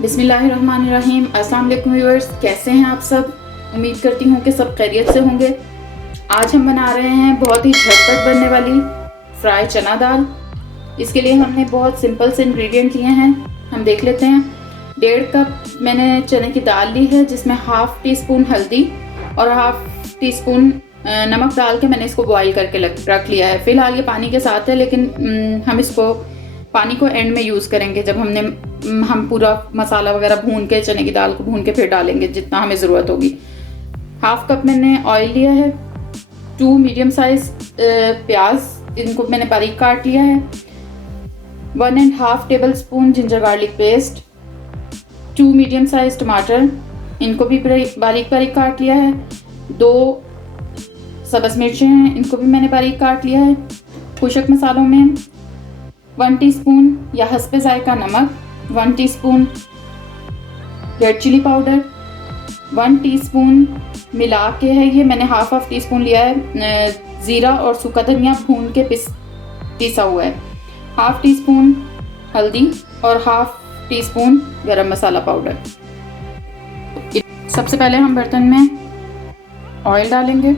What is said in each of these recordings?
बिस्मिल्लाहिर्रहमानिर्रहीम। अस्सलाम वालेकुम व्यूअर्स, कैसे हैं आप सब। उम्मीद करती हूँ कि सब खैरियत से होंगे। आज हम बना रहे हैं बहुत ही झटपट बनने वाली फ्राई चना दाल। इसके लिए हमने बहुत सिंपल से इंग्रेडिएंट लिए हैं, हम देख लेते हैं। 1.5 कप मैंने चने की दाल ली है, जिसमें हाफ टी स्पून हल्दी और हाफ टी स्पून नमक डाल के मैंने इसको बॉईल करके रख लिया है। फिलहाल ये पानी के साथ है, लेकिन हम इसको पानी को एंड में यूज़ करेंगे, जब हम पूरा मसाला वगैरह भून के चने की दाल को भून के फिर डालेंगे जितना हमें ज़रूरत होगी। हाफ कप मैंने ऑयल लिया है। 2 मीडियम साइज प्याज, इनको मैंने बारीक काट लिया है। 1.5 table spoon ginger garlic paste. 2 medium size टमाटर, इनको भी बारीक बारीक काट लिया है। 2 सब्ज़ मिर्चें हैं, इनको भी मैंने बारीक काट लिया है। खुशक मसालों में 1 टीस्पून या हस्बे जायका नमक, 1 teaspoon red chili powder, 1 teaspoon मिला के है ये मैंने हाफ टी स्पून लिया है ज़ीरा और सूखा धनिया भून के पीसा हुआ है। हाफ टी स्पून हल्दी और हाफ टी स्पून गरम मसाला पाउडर। सबसे पहले हम बर्तन में ऑयल डालेंगे।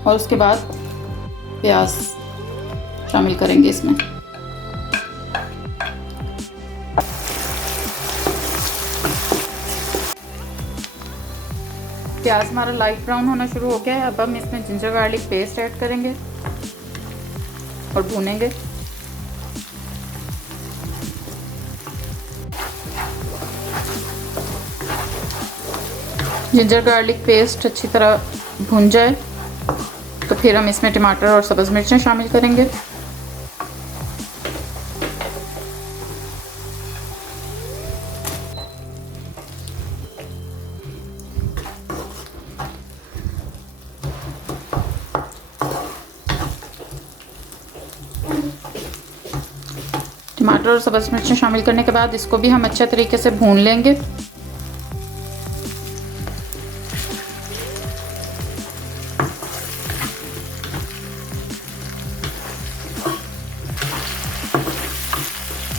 और उसके बाद प्याज शामिल करेंगे इसमें। प्याज हमारा लाइट ब्राउन होना शुरू हो गया है। अब हम इसमें जिंजर गार्लिक पेस्ट ऐड करेंगे और भूनेंगे। जिंजर गार्लिक पेस्ट अच्छी तरह भून जाए तो फिर हम इसमें टमाटर और सब्ज़ मिर्चें शामिल करेंगे। टमाटर और सब्ज़ मिर्चें शामिल करने के बाद इसको भी हम अच्छे तरीके से भून लेंगे।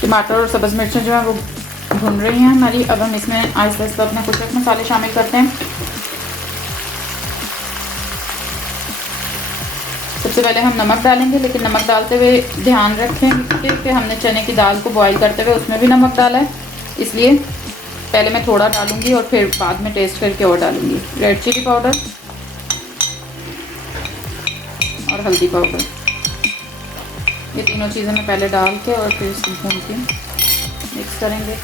टमाटर और सब्ज़ मिर्चें जो है वो भून रही हैं हमारी। अब हम इसमें आहिस्ता आहिस्ता अपने खुशक मसाले शामिल करते हैं। सबसे पहले हम नमक डालेंगे, लेकिन नमक डालते हुए ध्यान रखें कि हमने चने की दाल को बॉईल करते हुए उसमें भी नमक डाला है, इसलिए पहले मैं थोड़ा डालूंगी और फिर बाद में टेस्ट करके और डालूंगी। रेड चिली पाउडर और हल्दी पाउडर, ये तीनों चीज़ें मैं पहले डाल के और फिर इसको भून के मिक्स करेंगे।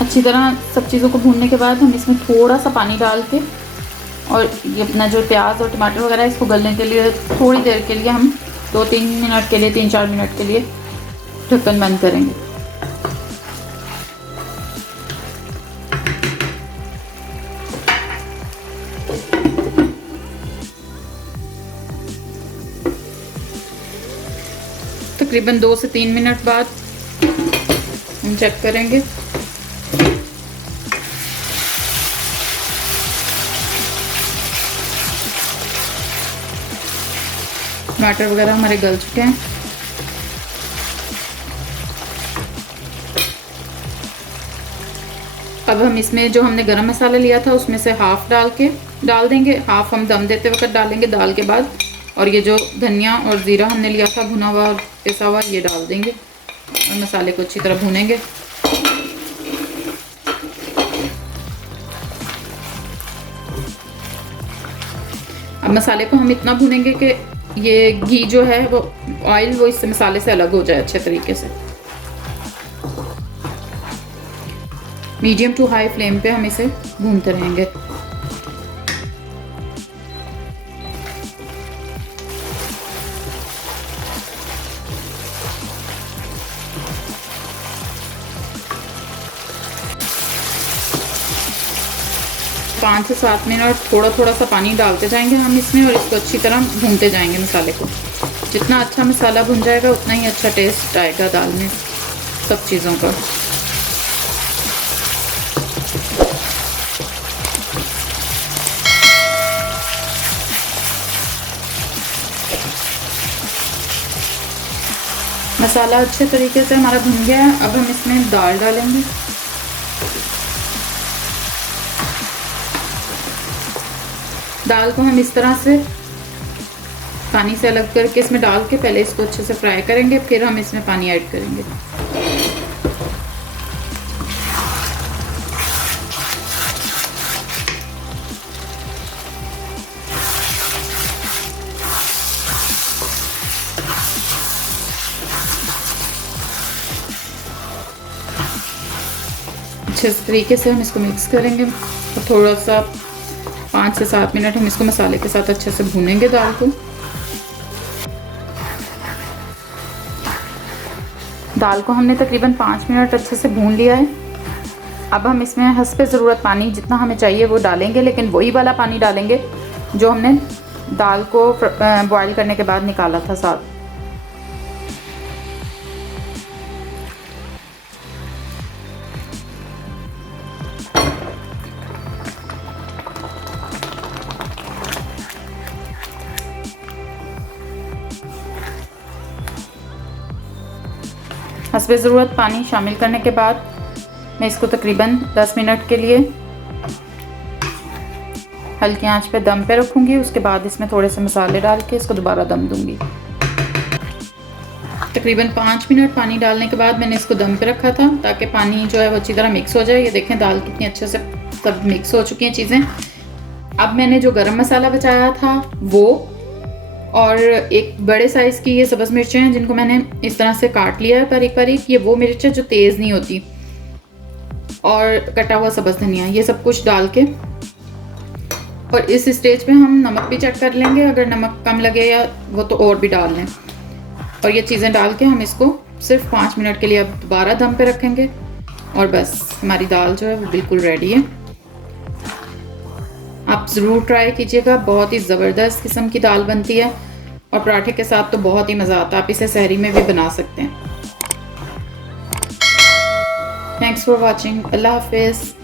अच्छी तरह सब चीज़ों को भूनने के बाद हम इसमें थोड़ा सा पानी डाल के और ये अपना जो प्याज और टमाटर वगैरह है इसको गलने के लिए थोड़ी देर के लिए हम 2-3 मिनट के लिए 3-4 मिनट के लिए ढक्कन बंद करेंगे। तकरीबन 2 से 3 मिनट बाद हम चेक करेंगे। टमाटर वगैरह हमारे गल चुके हैं। अब हम इसमें जो हमने गरम मसाला लिया था उसमें से हाफ डाल देंगे, हाफ हम दम देते वक्त डालेंगे दाल के बाद। और ये जो धनिया और ज़ीरा हमने लिया था भुना हुआ और पिसा हुआ, ये डाल देंगे और मसाले को अच्छी तरह भूनेंगे। अब मसाले को हम इतना भूनेंगे कि ये घी जो है वो ऑयल वो इस मसाले से अलग हो जाए अच्छे तरीके से। मीडियम टू हाई फ्लेम पे हम इसे भूनते रहेंगे। 5 से 7 मिनट थोड़ा थोड़ा सा पानी डालते जाएंगे हम इसमें, और इसको अच्छी तरह भूनते जाएंगे मसाले को। जितना अच्छा मसाला भुन जाएगा उतना ही अच्छा टेस्ट आएगा दाल में सब चीज़ों का। मसाला अच्छे तरीके से हमारा भुन गया है। अब हम इसमें दाल डालेंगे। दाल को हम इस तरह से पानी से अलग करके इसमें डाल के पहले इसको अच्छे से फ्राई करेंगे, फिर हम इसमें पानी ऐड करेंगे। अच्छे तरीके से हम इसको मिक्स करेंगे और थोड़ा सा 5 से 7 मिनट हम इसको मसाले के साथ अच्छे से भूनेंगे दाल को। दाल को हमने तकरीबन 5 मिनट अच्छे से भून लिया है। अब हम इसमें हस्बे ज़रूरत पानी जितना हमें चाहिए वो डालेंगे, लेकिन वही वाला पानी डालेंगे जो हमने दाल को बॉईल करने के बाद निकाला था साथ। हस्बे ज़रूरत पानी शामिल करने के बाद मैं इसको तकरीबन 10 मिनट के लिए हल्की आंच पे दम पे रखूँगी। उसके बाद इसमें थोड़े से मसाले डाल के इसको दोबारा दम दूँगी। तकरीबन 5 मिनट पानी डालने के बाद मैंने इसको दम पे रखा था ताकि पानी जो है वो अच्छी तरह मिक्स हो जाए। ये देखें दाल कितनी अच्छे से सब मिक्स हो चुकी हैं चीज़ें। अब मैंने जो गरम मसाला बचाया था वो, और एक बड़े साइज़ की ये सब्ज़ मिर्चें हैं जिनको मैंने इस तरह से काट लिया है बारीक बारीक। ये वो मिर्चें जो तेज़ नहीं होती, और कटा हुआ सब्ज़ धनिया, ये सब कुछ डाल के, और इस स्टेज पे हम नमक भी चेक कर लेंगे। अगर नमक कम लगे या वो तो और भी डाल लें। और ये चीज़ें डाल के हम इसको सिर्फ 5 मिनट के लिए अब दोबारा दम पे रखेंगे, और बस हमारी दाल जो है वो बिल्कुल रेडी है। आप ज़रूर ट्राई कीजिएगा, बहुत ही ज़बरदस्त किस्म की दाल बनती है और पराठे के साथ तो बहुत ही मज़ा आता है। आप इसे सहरी में भी बना सकते हैं। Thanks for watching. अल्लाह हाफिज़।